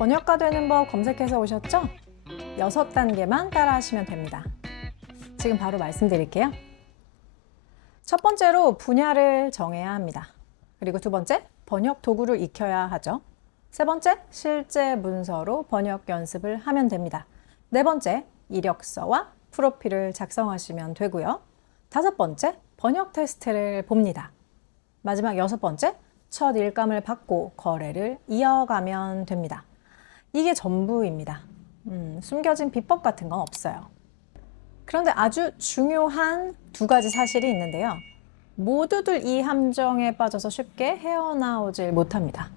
번역가 되는 법 검색해서 오셨죠? 6단계만 따라 하시면 됩니다. 지금 바로 말씀드릴게요. 첫 번째로 분야를 정해야 합니다. 그리고 두 번째, 번역 도구를 익혀야 하죠. 세 번째, 실제 문서로 번역 연습을 하면 됩니다. 네 번째, 이력서와 프로필을 작성하시면 되고요. 다섯 번째, 번역 테스트를 봅니다. 마지막 여섯 번째, 첫 일감을 받고 거래를 이어가면 됩니다. 이게 전부입니다. 숨겨진 비법 같은 건 없어요. 그런데 아주 중요한 두 가지 사실이 있는데요. 모두들 이 함정에 빠져서 쉽게 헤어나오질 못합니다.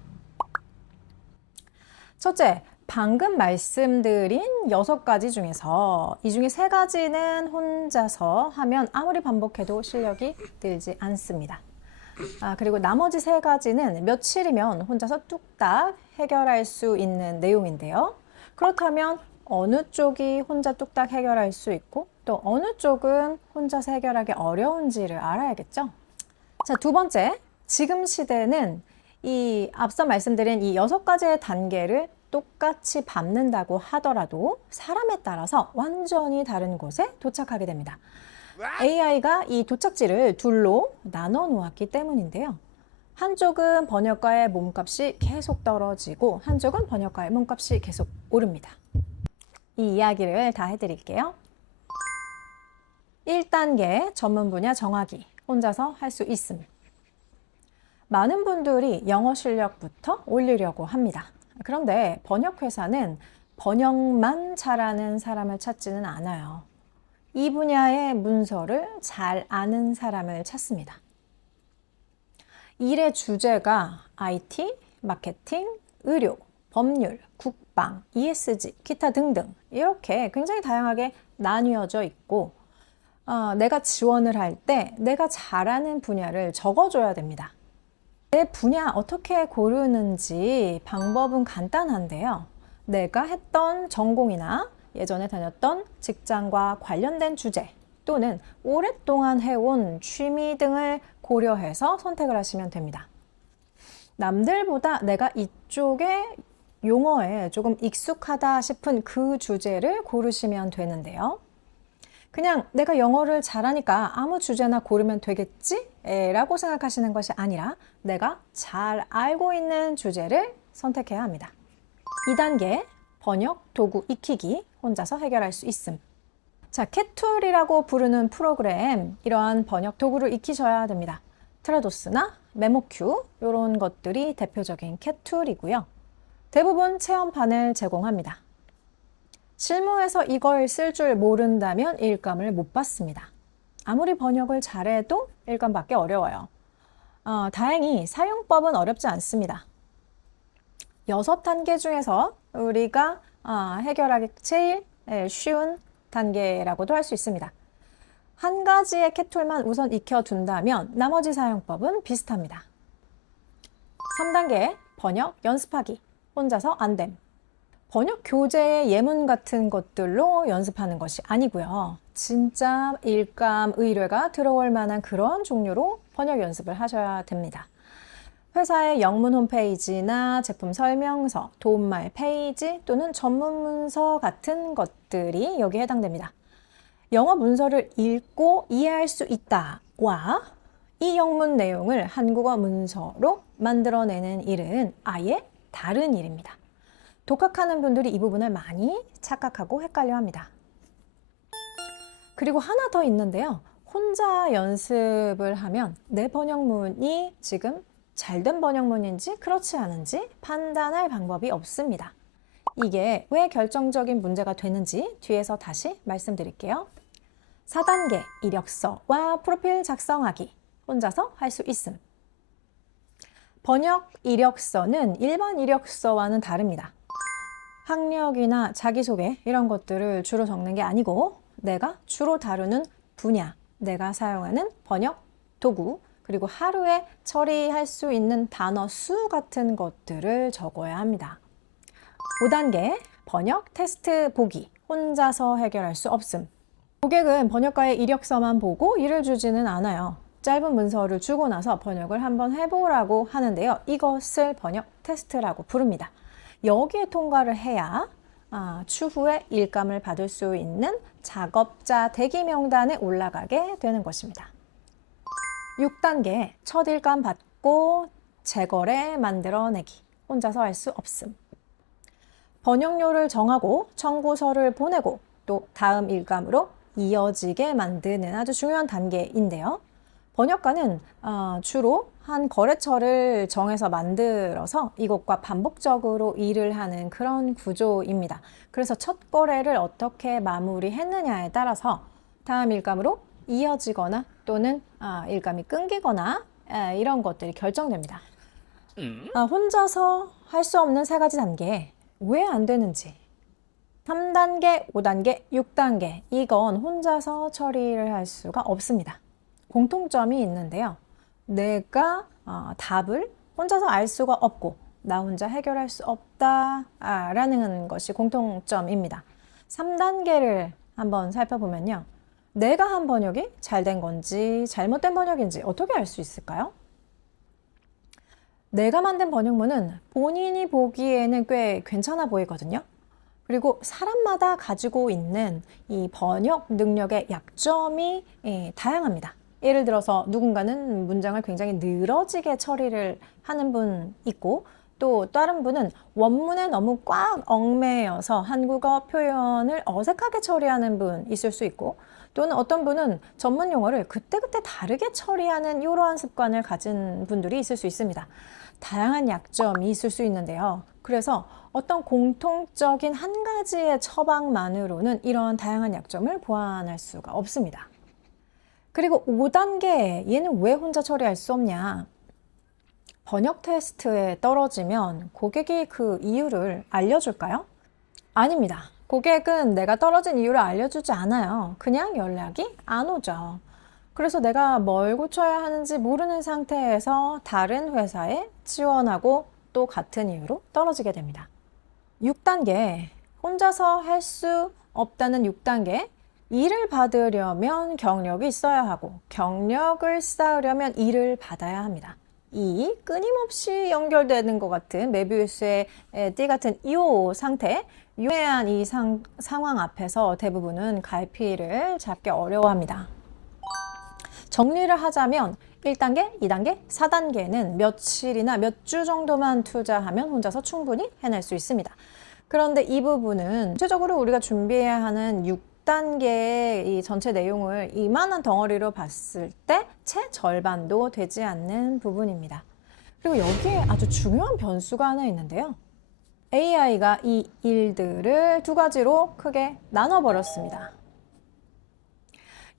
첫째, 방금 말씀드린 6가지 중에서 이 중에 3가지는 혼자서 하면 아무리 반복해도 실력이 늘지 않습니다. 그리고 나머지 3가지는 며칠이면 혼자서 뚝딱 해결할 수 있는 내용인데요. 그렇다면 어느 쪽이 혼자 뚝딱 해결할 수 있고 또 어느 쪽은 혼자서 해결하기 어려운지를 알아야겠죠. 자, 두 번째, 지금 시대는 이 앞서 말씀드린 이 6가지의 단계를 똑같이 밟는다고 하더라도 사람에 따라서 완전히 다른 곳에 도착하게 됩니다. AI가 이 도착지를 둘로 나눠 놓았기 때문인데요. 한쪽은 번역가의 몸값이 계속 떨어지고 한쪽은 번역가의 몸값이 계속 오릅니다. 이 이야기를 다 해드릴게요. 1단계 전문 분야 정하기, 혼자서 할 수 있음. 많은 분들이 영어 실력부터 올리려고 합니다. 그런데 번역회사는 번역만 잘하는 사람을 찾지는 않아요. 이 분야의 문서를 잘 아는 사람을 찾습니다. 일의 주제가 IT, 마케팅, 의료, 법률, 국방, ESG, 기타 등등 이렇게 굉장히 다양하게 나뉘어져 있고 내가 지원을 할 때 내가 잘하는 분야를 적어줘야 됩니다. 내 분야 어떻게 고르는지 방법은 간단한데요. 내가 했던 전공이나 예전에 다녔던 직장과 관련된 주제 또는 오랫동안 해온 취미 등을 고려해서 선택을 하시면 됩니다. 남들보다 내가 이쪽의 용어에 조금 익숙하다 싶은 그 주제를 고르시면 되는데요. 그냥 내가 영어를 잘하니까 아무 주제나 고르면 되겠지? 라고 생각하시는 것이 아니라 내가 잘 알고 있는 주제를 선택해야 합니다. 2단계, 번역 도구 익히기, 혼자서 해결할 수 있음. 자, 캣툴이라고 부르는 프로그램, 이러한 번역 도구를 익히셔야 됩니다. 트라도스나 메모큐, 이런 것들이 대표적인 캣툴이고요. 대부분 체험판을 제공합니다. 실무에서 이걸 쓸 줄 모른다면 일감을 못 받습니다. 아무리 번역을 잘해도 일감 받기 어려워요. 다행히 사용법은 어렵지 않습니다. 6단계 중에서 우리가 해결하기 제일 쉬운 단계라고도 할 수 있습니다. 한 가지의 캣툴만 우선 익혀둔다면 나머지 사용법은 비슷합니다. 3단계, 번역 연습하기, 혼자서 안 됨. 번역 교재의 예문 같은 것들로 연습하는 것이 아니고요. 진짜 일감, 의뢰가 들어올 만한 그런 종류로 번역 연습을 하셔야 됩니다. 회사의 영문 홈페이지나 제품 설명서, 도움말 페이지 또는 전문 문서 같은 것들이 여기에 해당됩니다. 영어 문서를 읽고 이해할 수 있다와 이 영문 내용을 한국어 문서로 만들어내는 일은 아예 다른 일입니다. 독학하는 분들이 이 부분을 많이 착각하고 헷갈려 합니다. 그리고 하나 더 있는데요. 혼자 연습을 하면 내 번역문이 지금 잘된 번역문인지 그렇지 않은지 판단할 방법이 없습니다. 이게 왜 결정적인 문제가 되는지 뒤에서 다시 말씀드릴게요. 4단계, 이력서와 프로필 작성하기, 혼자서 할 수 있음. 번역 이력서는 일반 이력서와는 다릅니다. 학력이나 자기소개 이런 것들을 주로 적는 게 아니고 내가 주로 다루는 분야, 내가 사용하는 번역 도구, 그리고 하루에 처리할 수 있는 단어 수 같은 것들을 적어야 합니다. 5단계, 번역 테스트 보기, 혼자서 해결할 수 없음. 고객은 번역가의 이력서만 보고 일을 주지는 않아요. 짧은 문서를 주고 나서 번역을 한번 해보라고 하는데요. 이것을 번역 테스트라고 부릅니다. 여기에 통과를 해야 추후에 일감을 받을 수 있는 작업자 대기 명단에 올라가게 되는 것입니다. 6단계 첫 일감 받고 재거래 만들어내기. 혼자서 할 수 없음. 번역료를 정하고 청구서를 보내고 또 다음 일감으로 이어지게 만드는 아주 중요한 단계인데요. 번역가는 주로 한 거래처를 정해서 만들어서 이곳과 반복적으로 일을 하는 그런 구조입니다. 그래서 첫 거래를 어떻게 마무리했느냐에 따라서 다음 일감으로 이어지거나 또는 일감이 끊기거나 이런 것들이 결정됩니다. 혼자서 할 수 없는 세 가지 단계, 왜 안 되는지. 3단계, 5단계, 6단계 이건 혼자서 처리를 할 수가 없습니다. 공통점이 있는데요. 내가 답을 혼자서 알 수가 없고 나 혼자 해결할 수 없다라는 것이 공통점입니다. 3단계를 한번 살펴보면요. 내가 한 번역이 잘된 건지 잘못된 번역인지 어떻게 알 수 있을까요? 내가 만든 번역문은 본인이 보기에는 꽤 괜찮아 보이거든요. 그리고 사람마다 가지고 있는 이 번역 능력의 약점이 다양합니다. 예를 들어서 누군가는 문장을 굉장히 늘어지게 처리를 하는 분 있고 또 다른 분은 원문에 너무 꽉 얽매여서 한국어 표현을 어색하게 처리하는 분 있을 수 있고 또는 어떤 분은 전문 용어를 그때그때 다르게 처리하는 이러한 습관을 가진 분들이 있을 수 있습니다. 다양한 약점이 있을 수 있는데요. 그래서 어떤 공통적인 한 가지의 처방만으로는 이런 다양한 약점을 보완할 수가 없습니다. 그리고 5단계, 얘는 왜 혼자 처리할 수 없냐? 번역 테스트에 떨어지면 고객이 그 이유를 알려줄까요? 아닙니다. 고객은 내가 떨어진 이유를 알려주지 않아요. 그냥 연락이 안 오죠. 그래서 내가 뭘 고쳐야 하는지 모르는 상태에서 다른 회사에 지원하고 또 같은 이유로 떨어지게 됩니다. 6단계, 혼자서 할 수 없다는 6단계, 일을 받으려면 경력이 있어야 하고 경력을 쌓으려면 일을 받아야 합니다. 이 끊임없이 연결되는 것 같은 메비우스의 띠 같은 이 상태, 유해한 이 상황 앞에서 대부분은 갈피를 잡기 어려워합니다. 정리를 하자면 1단계, 2단계, 4단계는 며칠이나 몇 주 정도만 투자하면 혼자서 충분히 해낼 수 있습니다. 그런데 이 부분은 전체적으로 우리가 준비해야 하는 6단계의 이 전체 내용을 이만한 덩어리로 봤을 때 채 절반도 되지 않는 부분입니다. 그리고 여기에 아주 중요한 변수가 하나 있는데요. AI가 이 일들을 두 가지로 크게 나눠버렸습니다.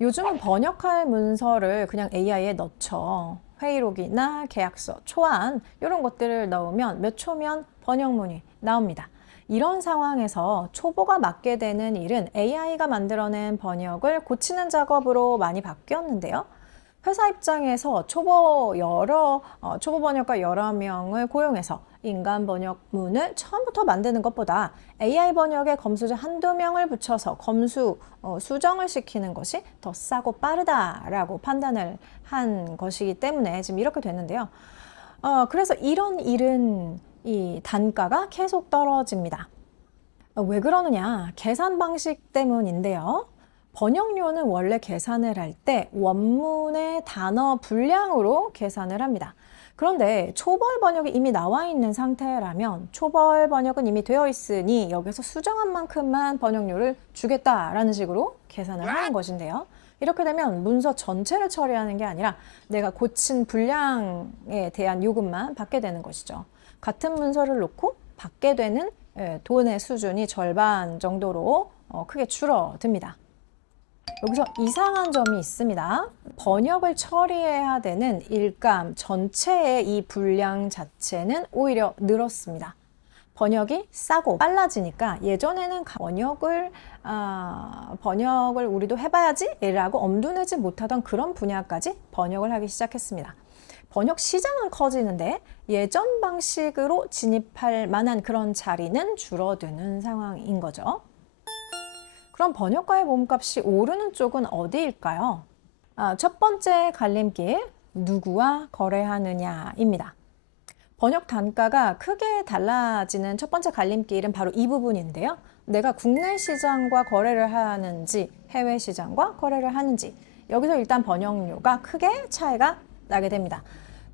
요즘은 번역할 문서를 그냥 AI에 넣죠. 회의록이나 계약서, 초안 이런 것들을 넣으면 몇 초면 번역문이 나옵니다. 이런 상황에서 초보가 맡게 되는 일은 AI가 만들어낸 번역을 고치는 작업으로 많이 바뀌었는데요. 회사 입장에서 초보 번역가 여러 명을 고용해서 인간 번역문을 처음부터 만드는 것보다 AI 번역에 검수자 한두 명을 붙여서 수정을 시키는 것이 더 싸고 빠르다라고 판단을 한 것이기 때문에 지금 이렇게 됐는데요. 그래서 이런 일은 이 단가가 계속 떨어집니다. 왜 그러느냐? 계산 방식 때문인데요. 번역료는 원래 계산을 할 때 원문의 단어 분량으로 계산을 합니다. 그런데 초벌 번역이 이미 나와 있는 상태라면 초벌 번역은 이미 되어 있으니 여기서 수정한 만큼만 번역료를 주겠다라는 식으로 계산을 하는 것인데요. 이렇게 되면 문서 전체를 처리하는 게 아니라 내가 고친 분량에 대한 요금만 받게 되는 것이죠. 같은 문서를 놓고 받게 되는 돈의 수준이 절반 정도로 크게 줄어듭니다. 여기서 이상한 점이 있습니다. 번역을 처리해야 되는 일감 전체의 이 분량 자체는 오히려 늘었습니다. 번역이 싸고 빨라지니까 예전에는 번역을 우리도 해봐야지 라고 엄두내지 못하던 그런 분야까지 번역을 하기 시작했습니다. 번역 시장은 커지는데 예전 방식으로 진입할 만한 그런 자리는 줄어드는 상황인 거죠. 그럼 번역가의 몸값이 오르는 쪽은 어디일까요? 첫 번째 갈림길, 누구와 거래하느냐입니다. 번역 단가가 크게 달라지는 첫 번째 갈림길은 바로 이 부분인데요. 내가 국내 시장과 거래를 하는지 해외 시장과 거래를 하는지 여기서 일단 번역료가 크게 차이가 나게 됩니다.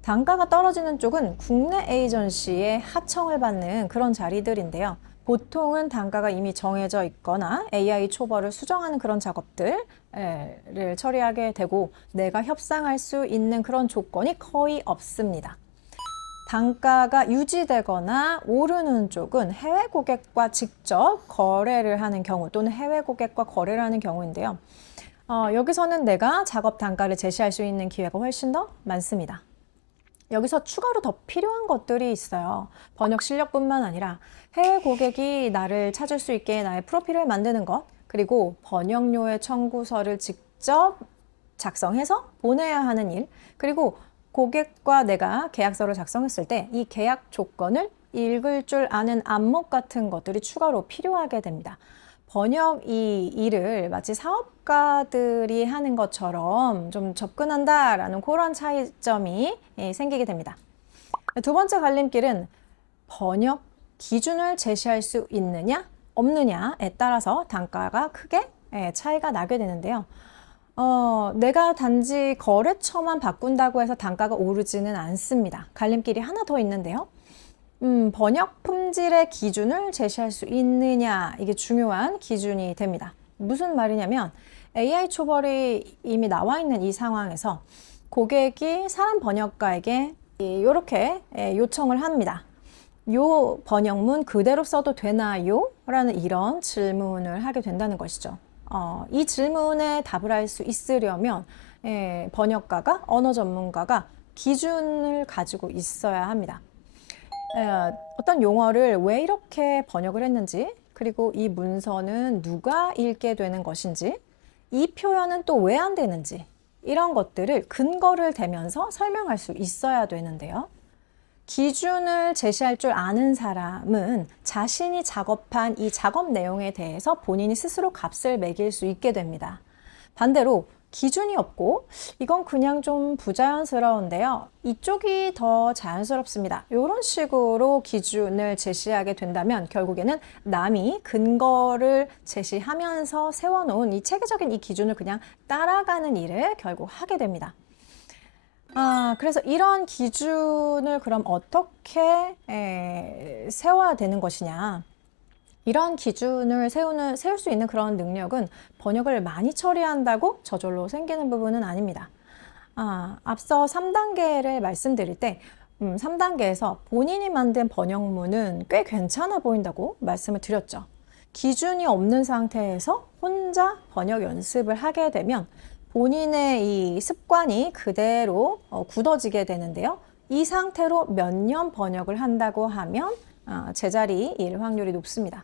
단가가 떨어지는 쪽은 국내 에이전시의 하청을 받는 그런 자리들인데요. 보통은 단가가 이미 정해져 있거나 AI 초벌을 수정하는 그런 작업들을 처리하게 되고 내가 협상할 수 있는 그런 조건이 거의 없습니다. 단가가 유지되거나 오르는 쪽은 해외 고객과 직접 거래를 하는 경우 또는 해외 고객과 거래를 하는 경우인데요. 여기서는 내가 작업 단가를 제시할 수 있는 기회가 훨씬 더 많습니다. 여기서 추가로 더 필요한 것들이 있어요. 번역 실력뿐만 아니라 해외 고객이 나를 찾을 수 있게 나의 프로필을 만드는 것, 그리고 번역료의 청구서를 직접 작성해서 보내야 하는 일, 그리고 고객과 내가 계약서를 작성했을 때 이 계약 조건을 읽을 줄 아는 안목 같은 것들이 추가로 필요하게 됩니다. 번역 이 일을 마치 사업가들이 하는 것처럼 좀 접근한다라는 그런 차이점이 생기게 됩니다. 두 번째 갈림길은 번역 기준을 제시할 수 있느냐 없느냐에 따라서 단가가 크게 차이가 나게 되는데요. 내가 단지 거래처만 바꾼다고 해서 단가가 오르지는 않습니다. 갈림길이 하나 더 있는데요. 번역 품질의 기준을 제시할 수 있느냐, 이게 중요한 기준이 됩니다. 무슨 말이냐면 AI 초벌이 이미 나와 있는 이 상황에서 고객이 사람 번역가에게 이렇게 요청을 합니다. 요 번역문 그대로 써도 되나요? 라는 이런 질문을 하게 된다는 것이죠. 이 질문에 답을 할 수 있으려면 번역가가, 언어 전문가가 기준을 가지고 있어야 합니다. 어떤 용어를 왜 이렇게 번역을 했는지, 그리고 이 문서는 누가 읽게 되는 것인지, 이 표현은 또 왜 안 되는지, 이런 것들을 근거를 대면서 설명할 수 있어야 되는데요. 기준을 제시할 줄 아는 사람은 자신이 작업한 이 작업 내용에 대해서 본인이 스스로 값을 매길 수 있게 됩니다. 반대로 기준이 없고 이건 그냥 좀 부자연스러운데요. 이쪽이 더 자연스럽습니다. 이런 식으로 기준을 제시하게 된다면 결국에는 남이 근거를 제시하면서 세워놓은 이 체계적인 이 기준을 그냥 따라가는 일을 결국 하게 됩니다. 그래서 이런 기준을 그럼 어떻게 세워야 되는 것이냐. 이런 기준을 세울 수 있는 그런 능력은 번역을 많이 처리한다고 저절로 생기는 부분은 아닙니다. 앞서 3단계를 말씀드릴 때 3단계에서 본인이 만든 번역문은 꽤 괜찮아 보인다고 말씀을 드렸죠. 기준이 없는 상태에서 혼자 번역 연습을 하게 되면 본인의 이 습관이 그대로 굳어지게 되는데요. 이 상태로 몇 년 번역을 한다고 하면 제자리일 확률이 높습니다.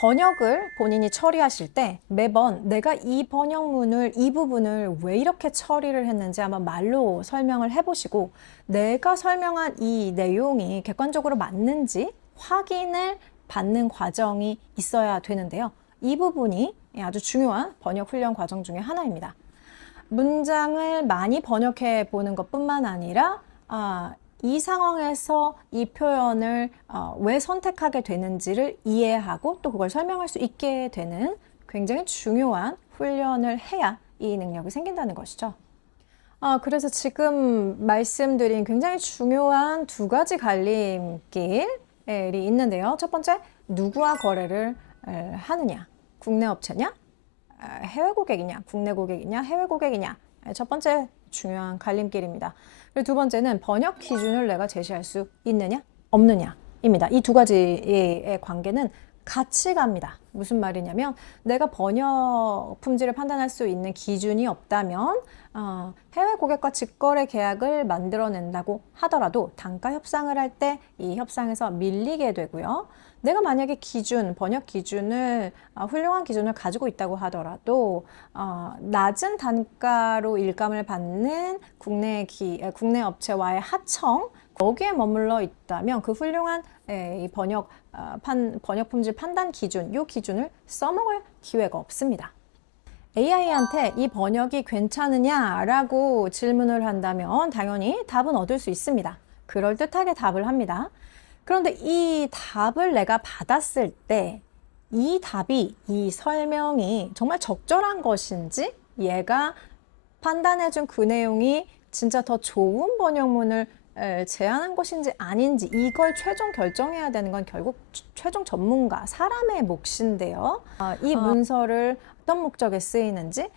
번역을 본인이 처리하실 때 매번 내가 이 번역문을 이 부분을 왜 이렇게 처리를 했는지 한번 말로 설명을 해보시고 내가 설명한 이 내용이 객관적으로 맞는지 확인을 받는 과정이 있어야 되는데요. 이 부분이 아주 중요한 번역 훈련 과정 중에 하나입니다. 문장을 많이 번역해 보는 것뿐만 아니라 이 상황에서 이 표현을 왜 선택하게 되는지를 이해하고 또 그걸 설명할 수 있게 되는 굉장히 중요한 훈련을 해야 이 능력이 생긴다는 것이죠. 그래서 지금 말씀드린 굉장히 중요한 두 가지 갈림길이 있는데요. 첫 번째, 누구와 거래를 하느냐? 국내 업체냐? 해외 고객이냐? 국내 고객이냐? 해외 고객이냐? 첫 번째 중요한 갈림길입니다. 그리고 두 번째는 번역 기준을 내가 제시할 수 있느냐, 없느냐입니다. 이 두 가지의 관계는 같이 갑니다. 무슨 말이냐면 내가 번역 품질을 판단할 수 있는 기준이 없다면 해외 고객과 직거래 계약을 만들어낸다고 하더라도 단가 협상을 할 때 이 협상에서 밀리게 되고요. 내가 만약에 기준, 번역 기준을 훌륭한 기준을 가지고 있다고 하더라도 낮은 단가로 일감을 받는 국내 업체와의 하청 거기에 머물러 있다면 그 훌륭한 이 번역 품질 판단 기준, 이 기준을 써먹을 기회가 없습니다. AI한테 이 번역이 괜찮으냐라고 질문을 한다면 당연히 답은 얻을 수 있습니다. 그럴듯하게 답을 합니다. 그런데 이 답을 내가 받았을 때 이 답이, 이 설명이 정말 적절한 것인지, 얘가 판단해준 그 내용이 진짜 더 좋은 번역문을 제안한 것인지 아닌지, 이걸 최종 결정해야 되는 건 결국 최종 전문가, 사람의 몫인데요. 이 문서를 어떤 목적에 쓰이는지,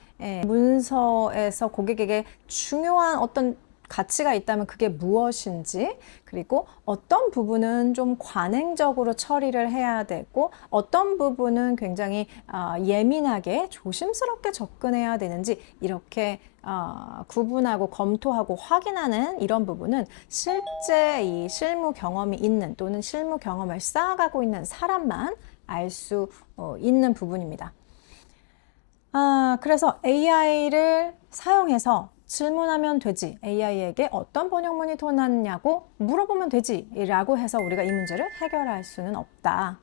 문서에서 고객에게 중요한 어떤 가치가 있다면 그게 무엇인지, 그리고 어떤 부분은 좀 관행적으로 처리를 해야 되고 어떤 부분은 굉장히 예민하게 조심스럽게 접근해야 되는지, 이렇게 구분하고 검토하고 확인하는 이런 부분은 실제 이 실무 경험이 있는, 또는 실무 경험을 쌓아가고 있는 사람만 알 수 있는 부분입니다. 그래서 AI를 사용해서 질문하면 되지, AI에게 어떤 번역문이 더 낫냐고 물어보면 되지 라고 해서 우리가 이 문제를 해결할 수는 없다.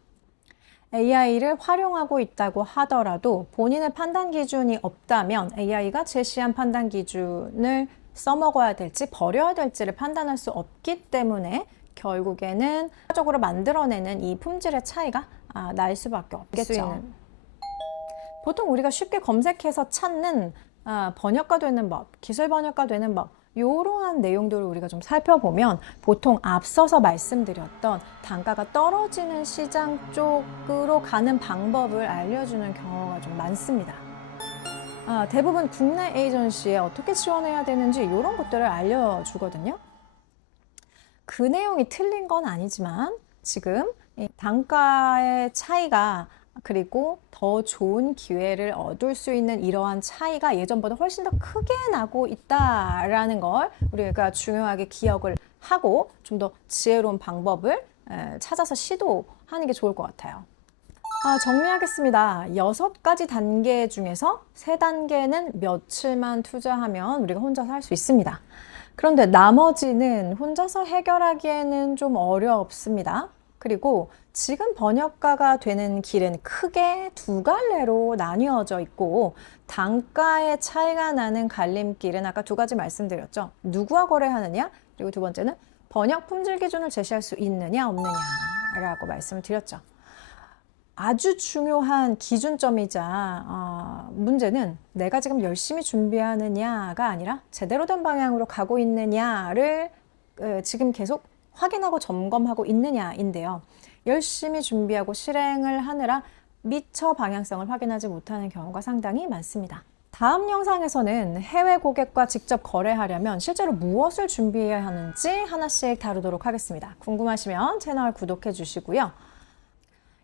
AI를 활용하고 있다고 하더라도 본인의 판단 기준이 없다면 AI가 제시한 판단 기준을 써먹어야 될지 버려야 될지를 판단할 수 없기 때문에 결국에는 적으로 만들어내는 이 품질의 차이가 날 수밖에 없겠죠. 보통 우리가 쉽게 검색해서 찾는 번역가 되는 법, 기술 번역가 되는 법, 이러한 내용들을 우리가 좀 살펴보면 보통 앞서서 말씀드렸던 단가가 떨어지는 시장 쪽으로 가는 방법을 알려주는 경우가 좀 많습니다. 대부분 국내 에이전시에 어떻게 지원해야 되는지 이런 것들을 알려주거든요. 그 내용이 틀린 건 아니지만 지금 단가의 차이가, 그리고 더 좋은 기회를 얻을 수 있는 이러한 차이가 예전보다 훨씬 더 크게 나고 있다라는 걸 우리가 중요하게 기억을 하고 좀 더 지혜로운 방법을 찾아서 시도하는 게 좋을 것 같아요. 정리하겠습니다. 6가지 단계 중에서 3단계는 며칠만 투자하면 우리가 혼자서 할 수 있습니다. 그런데 나머지는 혼자서 해결하기에는 좀 어렵습니다. 그리고 지금 번역가가 되는 길은 크게 2갈래로 나뉘어져 있고, 단가의 차이가 나는 갈림길은 아까 2가지 말씀드렸죠. 누구와 거래하느냐, 그리고 2번째는 번역 품질 기준을 제시할 수 있느냐 없느냐라고 말씀을 드렸죠. 아주 중요한 기준점이자 문제는 내가 지금 열심히 준비하느냐가 아니라 제대로 된 방향으로 가고 있느냐를 지금 계속 확인하고 점검하고 있느냐인데요. 열심히 준비하고 실행을 하느라 미처 방향성을 확인하지 못하는 경우가 상당히 많습니다. 다음 영상에서는 해외 고객과 직접 거래하려면 실제로 무엇을 준비해야 하는지 하나씩 다루도록 하겠습니다. 궁금하시면 채널 구독해 주시고요.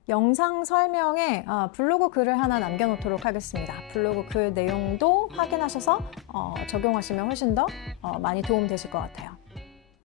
영상 설명에 블로그 글을 하나 남겨놓도록 하겠습니다. 블로그 글 내용도 확인하셔서 적용하시면 훨씬 더 많이 도움 되실 것 같아요.